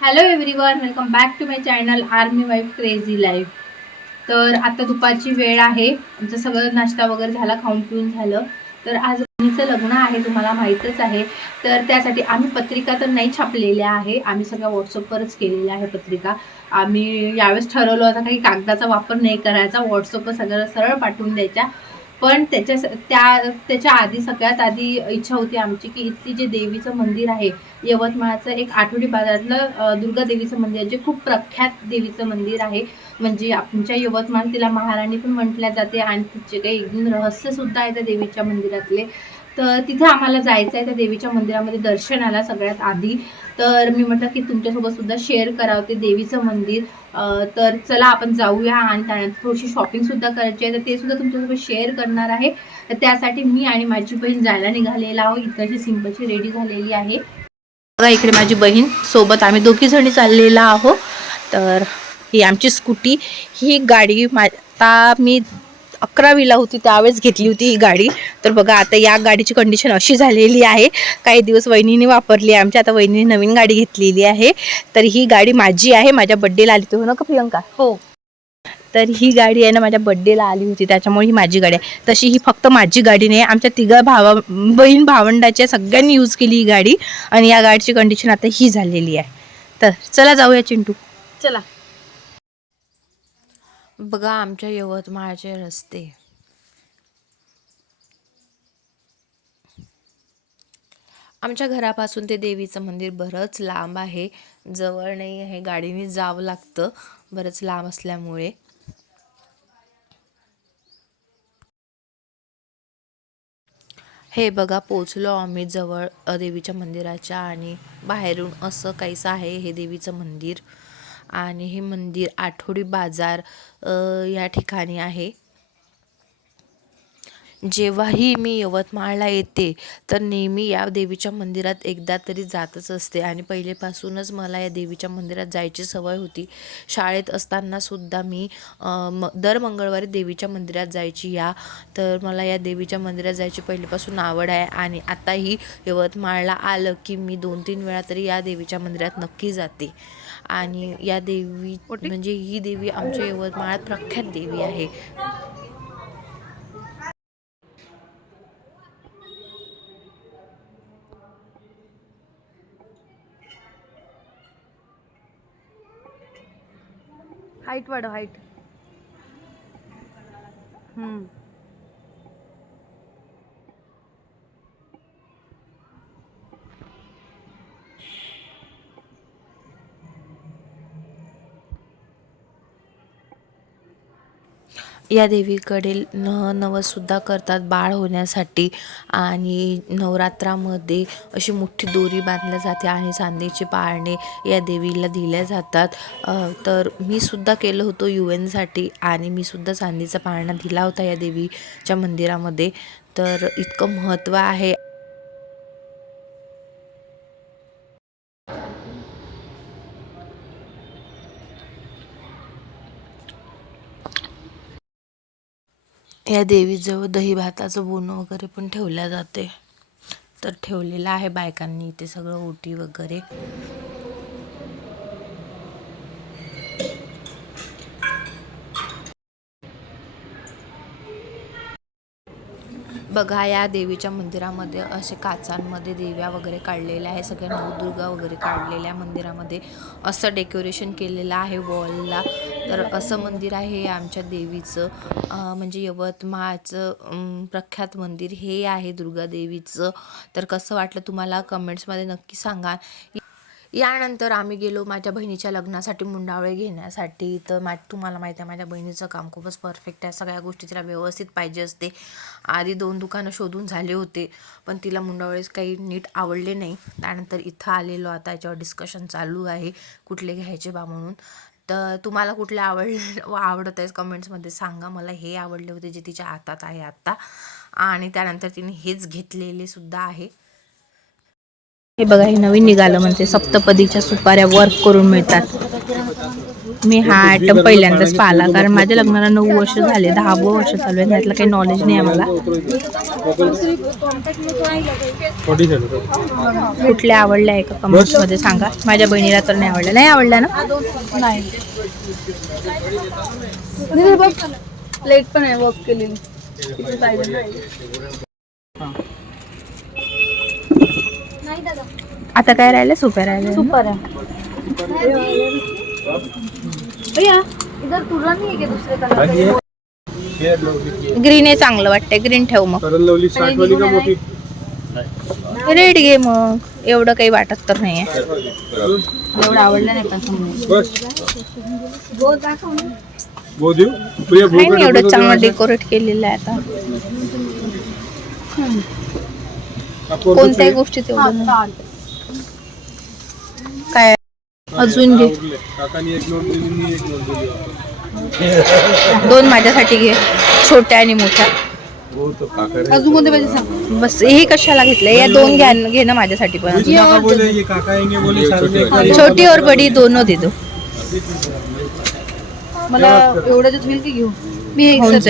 Hello everyone welcome back to my channel army wife crazy life तर आता दुपारची वेळ आहे. आमचं सगळं नाश्ता वगैरे झाला खाऊन पिऊन झालं. तर आज बहिणीचं लग्न आहे तुम्हाला माहीतच आहे. तर त्यासाठी आम्ही पत्रिका तर नाही छापलेल्या आहे. आम्ही सगळ्या व्हॉट्सअपवरच केलेल्या आहे पत्रिका. आम्ही यावेळेस ठरवलं होतं काही कागदाचा वापर नाही करायचा. व्हॉट्सअपवर सगळं सरळ पाठवून द्यायच्या. पण त्याच्या त्या त्याच्या आधी सगळ्यात आधी इच्छा होती आमची की इथली जे देवीचं मंदिर आहे यवतमाळचं एक आठवडी बाजारातलं दुर्गा देवीचं मंदिर आहे जे खूप प्रख्यात देवीचं मंदिर आहे. म्हणजे आमच्या यवतमाळ तिला महाराणी पण म्हटल्या जाते आणि तिचे काही एकदम रहस्यसुद्धा आहे त्या देवीच्या मंदिरातले. तर तिथे आम्हाला जायचं आहे त्या देवीच्या मंदिरामध्ये दर्शनाला सगळ्यात आधी. तर मी म्हटलं की तुमच्यासोबत सुद्धा शेअर करावं ते देवीचं मंदिर. तर चला आपण जाऊया आणि त्यानंतर थोडीशी शॉपिंग सुद्धा करायची आहे. तर ते सुद्धा तुमच्यासोबत शेअर करणार आहे. तर त्यासाठी मी आणि माझी बहीण जायला निघालेला आहोत. इकडची सिंपलची रेडी झालेली आहे. बघा इकडे माझी बहीण सोबत आम्ही दोघीजणी चाललेला आहो तर ही आमची स्कूटी ही गाडी मा आता मी अकरावीला होती त्यावेळेस घेतली होती ही गाडी. तर बघा आता या गाडीची कंडिशन अशी झालेली आहे. काही दिवस वहिनीने वापरली आहे आमच्या. आता वहिनीने नवीन गाडी घेतलेली आहे. तर ही गाडी माझी आहे. माझ्या बड्डेला आली हो ना का प्रियंका? हो. तर ही गाडी आहे ना माझ्या बड्डेला आली होती. त्याच्यामुळे ही माझी गाडी आहे. तशी ही फक्त माझी गाडी नाही. आमच्या तिघा भावा बहीण भावंडाच्या सगळ्यांनी यूज केली ही गाडी. आणि या गाडीची कंडिशन आता ही झालेली आहे. तर चला जाऊया चिंटू. चला. बघा आमच्या यवतमाळचे रस्ते. आमच्या घरापासून ते देवीचं मंदिर बरंच लांब आहे. जवळ नाही आहे गाडीने जावं लागतं बरंच लांब असल्यामुळे. हे बघा पोचलो आम्ही जवळ देवीच्या मंदिराच्या आणि बाहेरून असं काहीसं आहे हे देवीचं मंदिर. आणि हे मंदिर आठवडी बाजार या ठिकाणी आहे. जेव्हाही मी यवतमाळला येते तर नेहमी या देवीच्या मंदिरात एकदा तरी जातच असते. आणि पहिलेपासूनच मला या देवीच्या मंदिरात जायची सवय होती. शाळेत असताना सुद्धा मी म दर मंगळवारी देवीच्या मंदिरात जायची. या तर मला या देवीच्या मंदिरात जायची पहिल्यापासून आवड आहे. आणि आताही यवतमाळला आलं की मी दोन तीन वेळा तरी या देवीच्या मंदिरात नक्की जाते. आणि या देवी म्हणजे ही देवी आमच्या यवतमाळात प्रख्यात देवी आहे. हाईट वाढव हाईट या देवीकडील न नवससुद्धा करतात बाळ होण्यासाठी. आणि नवरात्रामध्ये अशी मोठी दोरी बांधल्या जाते आणि चांदीचे पाळणे या देवीला दिल्या जातात. तर मी सुद्धा केलं होतं यू एनसाठी आणि मी सुद्धा चांदीचा पाळणा दिला होता या देवीच्या मंदिरामध्ये. तर इतकं महत्त्व आहे. या देवीजवळ दही भाताचं बोनं वगैरे पण ठेवल्या जाते. तर ठेवलेलं आहे बायकांनी इथे सगळं ओटी वगैरे. बघा या देवीच्या मंदिरामध्ये असे काचांमध्ये देव्या वगैरे काढलेल्या आहे सगळ्या नवदुर्गा वगैरे काढलेल्या मंदिरामध्ये असं डेकोरेशन केलेलं आहे वॉलला तर असं मंदिर आहे आमच्या देवीचं. म्हणजे यवतमाळचं प्रख्यात मंदिर हे आहे दुर्गा देवीचं. तर कसं वाटलं तुम्हाला कमेंट्समध्ये नक्की सांगा. यानंतर आम्ही गेलो माझ्या बहिणीच्या लग्नासाठी मुंडावळे घेण्यासाठी. तर मा तुम्हाला माहिती आहे माझ्या बहिणीचं काम खूपच परफेक्ट आहे. सगळ्या गोष्टी तिला व्यवस्थित पाहिजे असते. आधी दोन दुकानं शोधून झाले होते पण तिला मुंडावळे काही नीट आवडले नाही. त्यानंतर इथं आलेलो आता याच्यावर डिस्कशन चालू आहे कुठले घ्यायचे बा म्हणून. तर तुम्हाला कुठल्या आवड आवडत आहे कमेंट्समध्ये सांगा. मला हे आवडले होते जे तिच्या हातात आहे आत्ता. आणि त्यानंतर तिने हेच घेतलेले सुद्धा आहे. हे बघा हे नवीन निघालं म्हणते. सप्तपदीच्या सुपाऱ्या वर्क करून मिळतात. मी हा आयटम पहिल्यांदाच पाहिला कारण माझ्या लग्नाला नऊ वर्ष झाले दहावं वर्ष चालू आहे त्यातलं काही नॉलेज नाही आहे मला कुठल्या आवडल्या आहे का कमेंट्समध्ये सांगा. माझ्या बहिणीला तर नाही आवडल्या. नाही आवडल्या ना? प्लेट पण आहे वर्क केलेली. आता काय राहिलं? सुप्या राहिलं सुपर आहे भैया इधर तुला नाही आहे का दुसरे कलर ग्रीन हे चांगलं वाटतंय ग्रीन ठेव मग. रेड घे मग. एवढं काही वाटत तर नाहीये. एवढं आवडलं नाही पण एवढं चांगलं डेकोरेट केलेलं आहे आता. कोणत्याही गोष्टीत एवढं अजून घे. काकानी एक नोट दिली मी एक नोट दिली. दोन माझ्यासाठी घे छोट्या आणि मोठ्या. तो काका अजून कोणते पाहिजे सांग? बस हे कशाला घेतलंय? या दोन घ्या घे ना माझ्यासाठी पण. छोटी और बडी दोनों दे दो. मला एवढ्याच्यात होईल की घेऊ? मी हे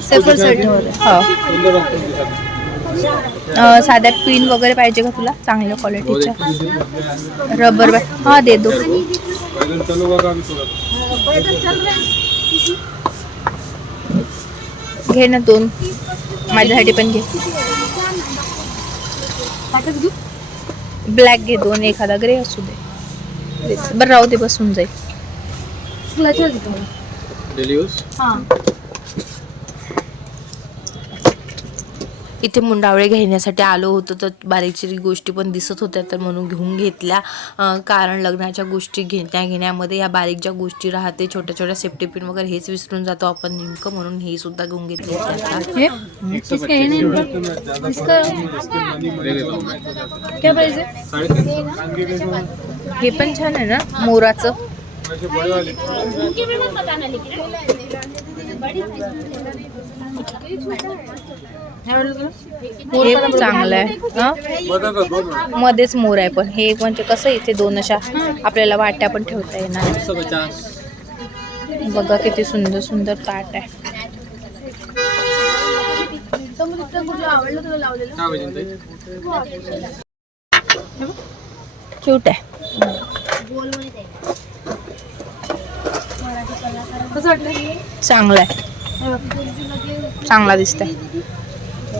सेफर सेट हो. साध्या पिन वगैरे पाहिजे का तुला? चांगल्या क्वालिटीच्या रबर बॅ हा दे दो. घे ना दोन. माझ्यासाठी पण घे. ब्लॅक घे दोन एखादा. ग्रे असू दे. बरं राहू दे बसून जाईल. हा. इथे मुंडावळे घेण्यासाठी आलो होतो तर बारीकची गोष्टी पण दिसत होत्या तर म्हणून घेऊन घेतल्या. कारण लग्नाच्या गोष्टी घेण्या घेण्यामध्ये या बारीक ज्या गोष्टी राहते छोट्या छोट्या सेफ्टी पिन वगैरे हेच विसरून जातो आपण नेमकं म्हणून हे सुद्धा घेऊन घेतले हे पण छान आहे ना मोराचं. हे पण चांगलं आहे. मध्येच मोर आहे पण. हे म्हणजे कसं इथे दोन अशा आपल्याला वाट्या पण ठेवता येणार. बघा किती सुंदर सुंदर ताट आहे. क्यूट आहे. चांगलं चांगला आहे. चांगला दिसतंय.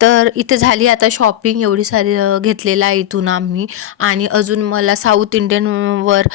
तर इथे झाली आता शॉपिंग एवढी सारी घेतलेलं आहे इथून आम्ही. आणि अजून मला साऊथ इंडियनवर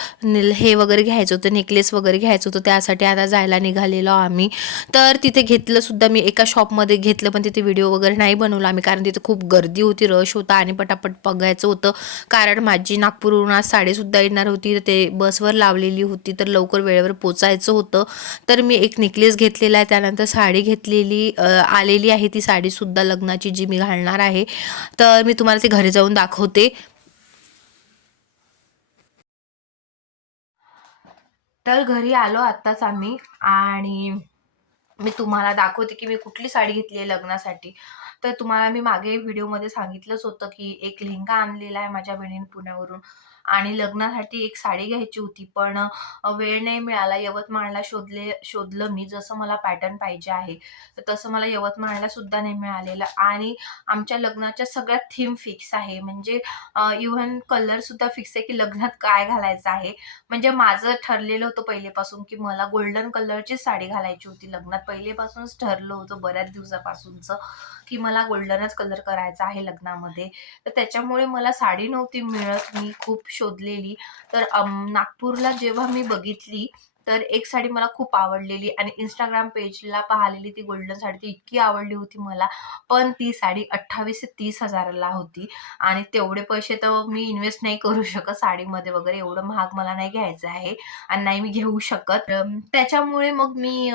हे वगैरे घ्यायचं होतं नेकलेस वगैरे घ्यायचं होतं त्यासाठी आता जायला निघालेलो आम्ही. तर तिथे घेतलं सुद्धा मी एका शॉपमध्ये घेतलं पण तिथे व्हिडिओ वगैरे नाही बनवला आम्ही कारण तिथे खूप गर्दी होती रश होता आणि पटापट बघायचं होतं. कारण माझी नागपूरहून आज साडीसुद्धा येणार होती तर ते बसवर लावलेली होती तर लवकर वेळेवर पोचायचं होतं. तर मी एक नेकलेस घेतलेला आहे त्यानंतर साडी घेतलेली आलेली आहे ती साडीसुद्धा लग्नाची जी मी घालणार आहे. तर मी तुम्हाला ते घरी जाऊन दाखवते. तर घरी आलो आत्ताच आम्ही आणि मी तुम्हाला दाखवते की मी कुठली साडी घेतली आहे लग्नासाठी. तर तुम्हाला मी मागे व्हिडिओमध्ये सांगितलंच होतं की एक लेहंगा आणलेला आहे माझ्या बहिणीने पुण्यावरून. आणि लग्नासाठी एक साडी घ्यायची होती पण वेळ नाही मिळाला. यवतमाळला शोधले शोधलं मी जसं मला पॅटर्न पाहिजे आहे तर तसं मला यवतमाळला सुद्धा नाही मिळालेलं. आणि आमच्या लग्नाच्या सगळ्या थीम फिक्स आहे म्हणजे इव्हन कलर सुद्धा फिक्स आहे की लग्नात काय घालायचं आहे. म्हणजे माझं ठरलेलं होतं पहिलेपासून की मला गोल्डन कलरची साडी घालायची होती लग्नात. पहिलेपासूनच ठरलं होतं बऱ्याच दिवसापासूनचं की मला गोल्डनच कलर करायचा आहे लग्नामध्ये. तर त्याच्यामुळे मला साडी नव्हती मिळत. मी खूप शोधलेली. तर नागपूरला जेव्हा मी बघितली तर एक साडी मला खूप आवडलेली आणि इंस्टाग्राम पेजला पाहिलेली ती गोल्डन साडी ती इतकी आवडली होती मला. पण ती साडी अठ्ठावीस ते तीस हजाराला होती आणि तेवढे पैसे तर मी इन्व्हेस्ट नाही करू शकत साडीमध्ये वगैरे एवढं महाग मला नाही घ्यायचं आहे आणि नाही मी घेऊ शकत. त्याच्यामुळे मग मी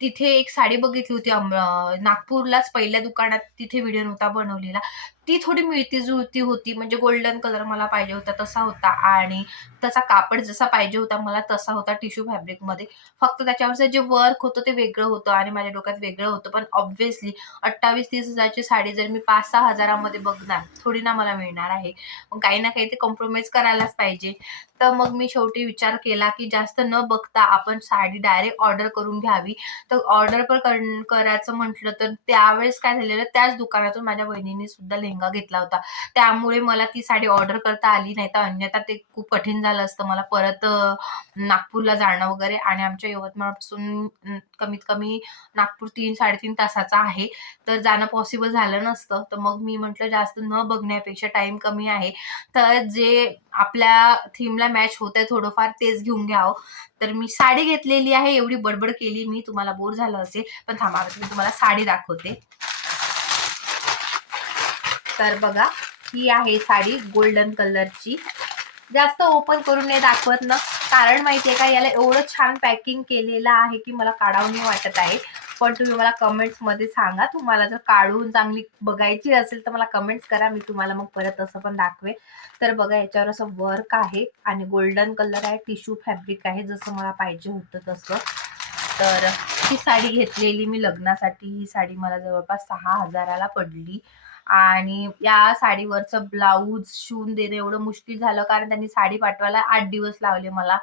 तिथे एक साडी बघितली होती अम- नागपूरलाच पहिल्या दुकानात तिथे व्हिडिओ नव्हता बनवलेला. ती थोडी मिळती जुळती होती म्हणजे गोल्डन कलर मला पाहिजे होता तसा होता. आणि त्याचा कापड जसा पाहिजे होता मला तसा होता टिश्यू फॅब्रिकमध्ये फक्त त्याच्यावरचं जे वर्क होतं ते वेगळं होतं आणि माझ्या डोक्यात वेगळं होतं. पण ऑब्व्हियसली अठ्ठावीस तीस हजारची साडी जर मी पाच सहा हजारामध्ये बघणार थोडी ना मला मिळणार आहे. मग काही ना काही ते कॉम्प्रोमाइज करायलाच पाहिजे. तर मग मी शेवटी विचार केला की जास्त न बघता आपण साडी डायरेक्ट ऑर्डर करून घ्यावी. तर ऑर्डर पण करायचं म्हटलं तर त्यावेळेस काय झालेलं त्याच दुकानातून माझ्या बहिणीने सुद्धा लेहंगा घेतला होता. त्यामुळे मला ती साडी ऑर्डर करता आली नाही तर अन्यथा ते खूप कठीण झालं असतं. मला परत नागपूरला जाणं वगैरे आणि आमच्या यवतमाळपासून कमीत कमी नागपूर तीन साडेतीन तासाचा आहे. तर जाणं पॉसिबल झालं नसतं. तर मग मी म्हटलं जास्त न बघण्यापेक्षा टाइम कमी आहे. तर जे आपल्या थीमला मॅच होत आहे थोडंफार तेच घेऊन घ्यावं. तर मी साडी घेतलेली आहे एवढी बडबड केली मी तुम्हाला बोर झालं असेल पण थांबा मी तुम्हाला साडी दाखवते. तर बघा ही आहे साडी गोल्डन कलरची. जास्त ओपन करून नाही दाखवत ना कारण माहितीये का याला एवढं छान पॅकिंग केलेलं आहे की मला काढावं वाटत आहे. पण तुम्ही मला कमेंट्समध्ये सांगा. तुम्हाला जर काढून चांगली बघायची असेल तर मला कमेंट्स करा. मी तुम्हाला मग परत असं पण दाखवेन. तर बघा याच्यावर असं वर्क आहे आणि गोल्डन कलर आहे टिश्यू फॅब्रिक आहे जसं मला पाहिजे होतं तसं. तर ही साडी घेतलेली मी लग्नासाठी. ही साडी मला जवळपास सहा हजाराला पडली. आणि या साडीवरचं ब्लाऊज शिवून देणं एवढं मुश्किल झालं कारण त्यांनी साडी पाठवायला आठ दिवस लावले मला.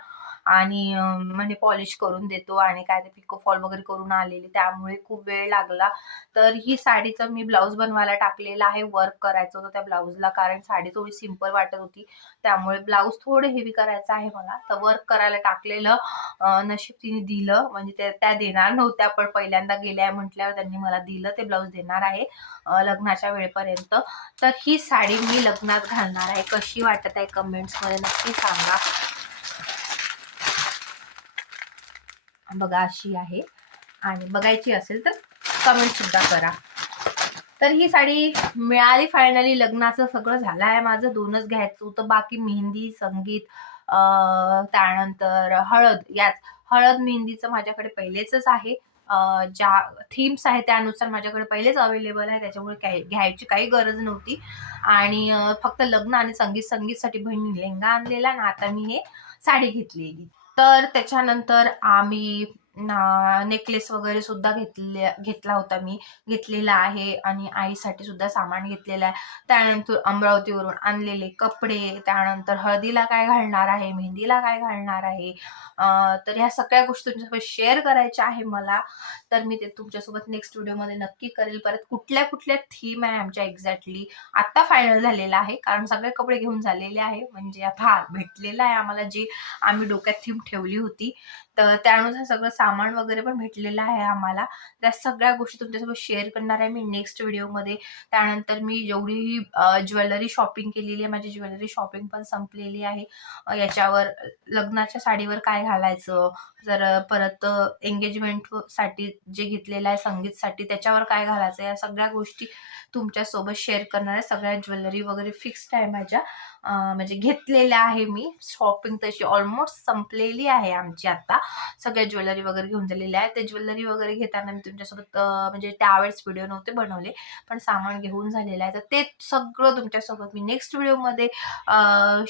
आणि म्हणजे पॉलिश करून देतो आणि काय ते पिको फॉल वगैरे करून आलेली त्यामुळे खूप वेळ लागला. तर ही साडीचं मी ब्लाऊज बनवायला टाकलेलं आहे वर्क करायचं होतं त्या ब्लाऊजला कारण साडी थोडी सिंपल वाटत होती. त्यामुळे ब्लाऊज थोडं हेवी करायचं आहे मला. तर वर्क करायला टाकलेलं नशीब तिने दिलं. म्हणजे त्या त्या देणार नव्हत्या पण पहिल्यांदा गेल्या म्हटल्यावर त्यांनी मला दिलं ते ब्लाऊज देणार आहे लग्नाच्या वेळेपर्यंत. तर ही साडी मी लग्नात घालणार आहे. कशी वाटत आहे कमेंट्समध्ये नक्की सांगा. बघा अशी आहे. आणि बघायची असेल तर कमेंट सुद्धा करा. तर ही साडी मिळाली फायनली लग्नाचं सगळं झालं आहे माझं. दोनच घ्यायचं होतं. बाकी मेहंदी संगीत त्यानंतर हळद. याच हळद मेहंदीचं माझ्याकडे पहिलेच आहे. ज्या थीम्स आहेत त्यानुसार माझ्याकडे पहिलेच अवेलेबल आहे. त्याच्यामुळे काय घ्यायची काही गरज नव्हती. आणि फक्त लग्न आणि संगीत संगीतसाठी बहिणी लेहंगा आणलेला आणि आता मी हे साडी घेतलेली. तर त्याच्यानंतर आम्ही नेकलेस वगैरे सुद्धा घेतले घेतला होता मी. घेतलेला आहे आणि आईसाठी सुद्धा सामान घेतलेलं आहे. त्यानंतर अमरावतीवरून आणलेले कपडे त्यानंतर हळदीला काय घालणार आहे मेहंदीला काय घालणार आहे. तर ह्या सगळ्या गोष्टी तुमच्यासोबत शेअर करायच्या आहे मला. तर मी ते तुमच्यासोबत नेक्स्ट व्हिडिओमध्ये नक्की करेल. परत कुठल्या कुठल्या थीम आहे आमच्या एक्झॅक्टली आत्ता फायनल झालेला आहे. कारण सगळे कपडे घेऊन झालेले आहे. म्हणजे आता भेटलेला आहे आम्हाला जी आम्ही डोक्यात थीम ठेवली होती. तर त्यानुसार सगळं सामान वगैरे पण भेटलेलं आहे आम्हाला. त्या सगळ्या गोष्टी तुमच्यासोबत शेअर करणार आहे मी नेक्स्ट व्हिडिओमध्ये त्यानंतर मी जेवढी ज्वेलरी शॉपिंग केलेली आहे. माझी ज्वेलरी शॉपिंग पण संपलेली आहे. याच्यावर लग्नाच्या साडीवर काय घालायचं? जर परत एंगेजमेंटसाठी जे घेतलेलं आहे संगीतसाठी त्याच्यावर काय घालायचं? या सगळ्या गोष्टी तुमच्यासोबत शेअर करणार आहे. सगळ्या ज्वेलरी वगैरे फिक्स्ड आहे माझ्या. म्हणजे घेतलेल्या आहे मी. शॉपिंग तशी ऑलमोस्ट संपलेली आहे आमची आता. सगळ्या ज्वेलरी वगैरे घेऊन दिलेल्या आहे. ते ज्वेलरी वगैरे घेताना मी तुमच्यासोबत म्हणजे त्यावेळेस व्हिडिओ नव्हते बनवले. पण सामान घेऊन झालेलं आहे. तर ते सगळं तुमच्यासोबत मी नेक्स्ट व्हिडिओमध्ये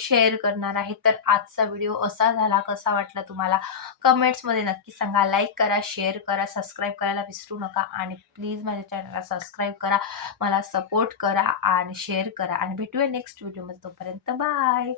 शेअर करणार आहे. तर आजचा व्हिडिओ असा झाला. कसा वाटला तुम्हाला? कमेंट्समध्ये नक्की सांगा. लाईक करा शेअर करा सबस्क्राईब करायला विसरू नका. आणि प्लीज माझ्या चॅनलला सबस्क्राईब करा. मला मला सपोर्ट करा आणि शेअर करा. आणि भेटूया नेक्स्ट व्हिडिओमध्ये तोपर्यंत बाय